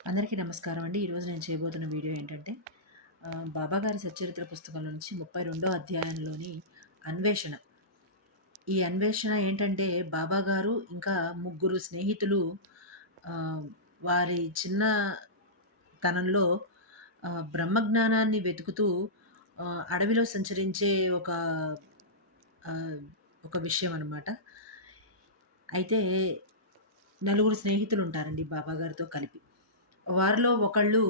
అందరికీ నమస్కారం అండి. ఈరోజు నేను చేయబోతున్న వీడియో ఏంటంటే, బాబాగారి సచ్చరిత్ర పుస్తకం నుంచి 32వ అధ్యాయంలోని అన్వేషణ. ఈ అన్వేషణ ఏంటంటే, బాబాగారు ఇంకా ముగ్గురు స్నేహితులు ఆహ్, వారి చిన్నతనంలో బ్రహ్మజ్ఞానాన్ని వెతుకుతూ అడవిలో సంచరించే ఆహ్, ఒక విషయం అనమాట. అయితే నలుగురు స్నేహితులుంటారండి బాబాగారితో కలిపి. వారిలో ఒకళ్ళు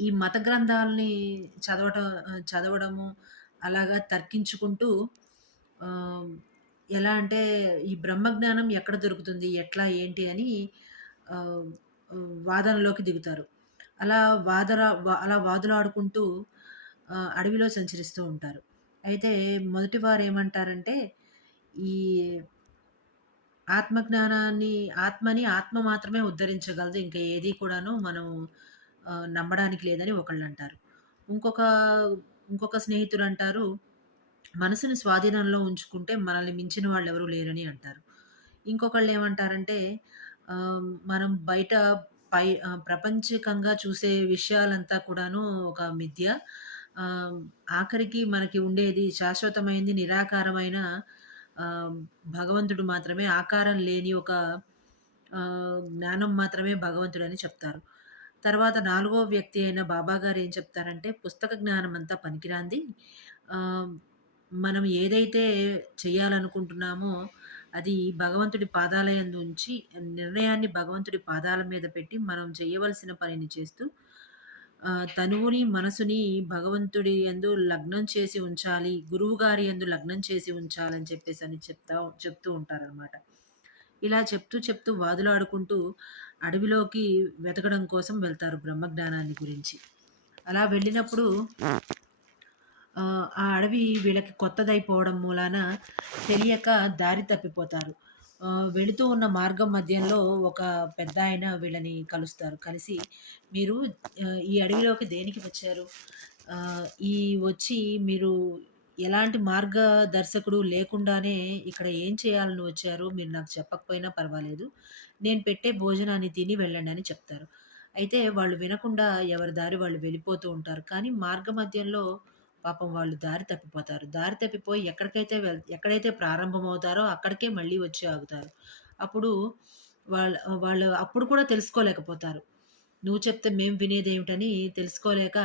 ఈ మత గ్రంథాలని చదవడము, అలాగా తర్కించుకుంటూ ఆహ్, ఎలా అంటే ఈ బ్రహ్మజ్ఞానం ఎక్కడ దొరుకుతుంది? ఎట్లా? ఏంటి? అని ఆహ్, వాదనలోకి దిగుతారు. అలా అలా వాదులాడుకుంటూ అడవిలో సంచరిస్తూ ఉంటారు. అయితే మొదటి వారేమంటారంటే, ఈ ఆత్మజ్ఞానాన్ని ఆత్మని ఆత్మ మాత్రమే ఉద్ధరించగలదు. ఇంకా ఏది కూడాను మనం నమ్మడానికి లేదని ఒకళ్ళంటారు. ఇంకొక ఇంకొక స్నేహితుడంటారు, మనసుని స్వాధీనంలో ఉంచుకుంటే మనల్ని మించిన వాళ్ళెవరు లేరని అంటారు. ఇంకొకళ్ళేమంటారంటే, మనం బయట ప్రపంచికంగా చూసే విషయాలంతా కూడాను ఒక మిథ్య. ఆహ్, ఆఖరికి మనకి ఉండేది శాశ్వతమైంది నిరాకారమైన ఆహ్, భగవంతుడు మాత్రమే. ఆకారం లేని ఒక జ్ఞానం మాత్రమే భగవంతుడని చెప్తారు. తర్వాత నాలుగో వ్యక్తి అయిన బాబాగారు ఏం చెప్తారంటే, పుస్తక జ్ఞానం అంతా పనికిరానిది. ఆహ్, మనం ఏదైతే చేయాలనుకుంటున్నామో అది భగవంతుడి పాదాల యందు ఉంచి, నిర్ణయాన్ని భగవంతుడి పాదాల మీద పెట్టి మనం చేయవలసిన పనిని చేస్తూ తనువుని, మనసుని భగవంతుడి యందు లగ్నం చేసి ఉంచాలి. గురువుగారి యందు లగ్నం చేసి ఉంచాలని చెప్పేసని చెప్తూ ఉంటారనమాట. ఇలా చెప్తూ వాదులాడుకుంటూ అడవిలోకి వెతకడం కోసం వెళ్తారు బ్రహ్మజ్ఞానాన్ని గురించి. అలా వెళ్ళినప్పుడు ఆ అడవి వీళ్ళకి కొత్తదైపోవడం మూలాన తెలియక దారి తప్పిపోతారు. వెళుతూ ఉన్న మార్గం మధ్యంలో ఒక పెద్దాయన వీళ్ళని కలుస్తారు. కలిసి మీరు ఈ అడవిలోకి దేనికి వచ్చారు? ఈ వచ్చి మీరు ఎలాంటి మార్గదర్శకుడు లేకుండానే ఇక్కడ ఏం చేయాలని వచ్చారో మీరు నాకు చెప్పకపోయినా పర్వాలేదు. నేను పెట్టే భోజనాన్ని తిని వెళ్ళండి అని చెప్తారు. అయితే వాళ్ళు వినకుండా ఎవరి దారి వాళ్ళు వెళ్ళిపోతూ ఉంటారు. కానీ మార్గ మధ్యంలో పాపం వాళ్ళు దారి తప్పిపోతారు. దారి తప్పిపోయి ఎక్కడైతే ప్రారంభమవుతారో అక్కడికే మళ్ళీ వచ్చి ఆగుతారు. అప్పుడు వాళ్ళ వాళ్ళు అప్పుడు కూడా తెలుసుకోలేకపోతారు. నువ్వు చెప్తే మేము వినేదేమిటని తెలుసుకోలేక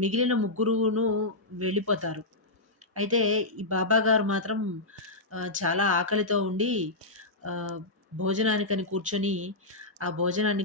మిగిలిన ముగ్గురును వెళ్ళిపోతారు. అయితే ఈ బాబా గారు మాత్రం చాలా ఆకలితో ఉండి ఆహ్, భోజనానికని కూర్చొని ఆ భోజనాన్ని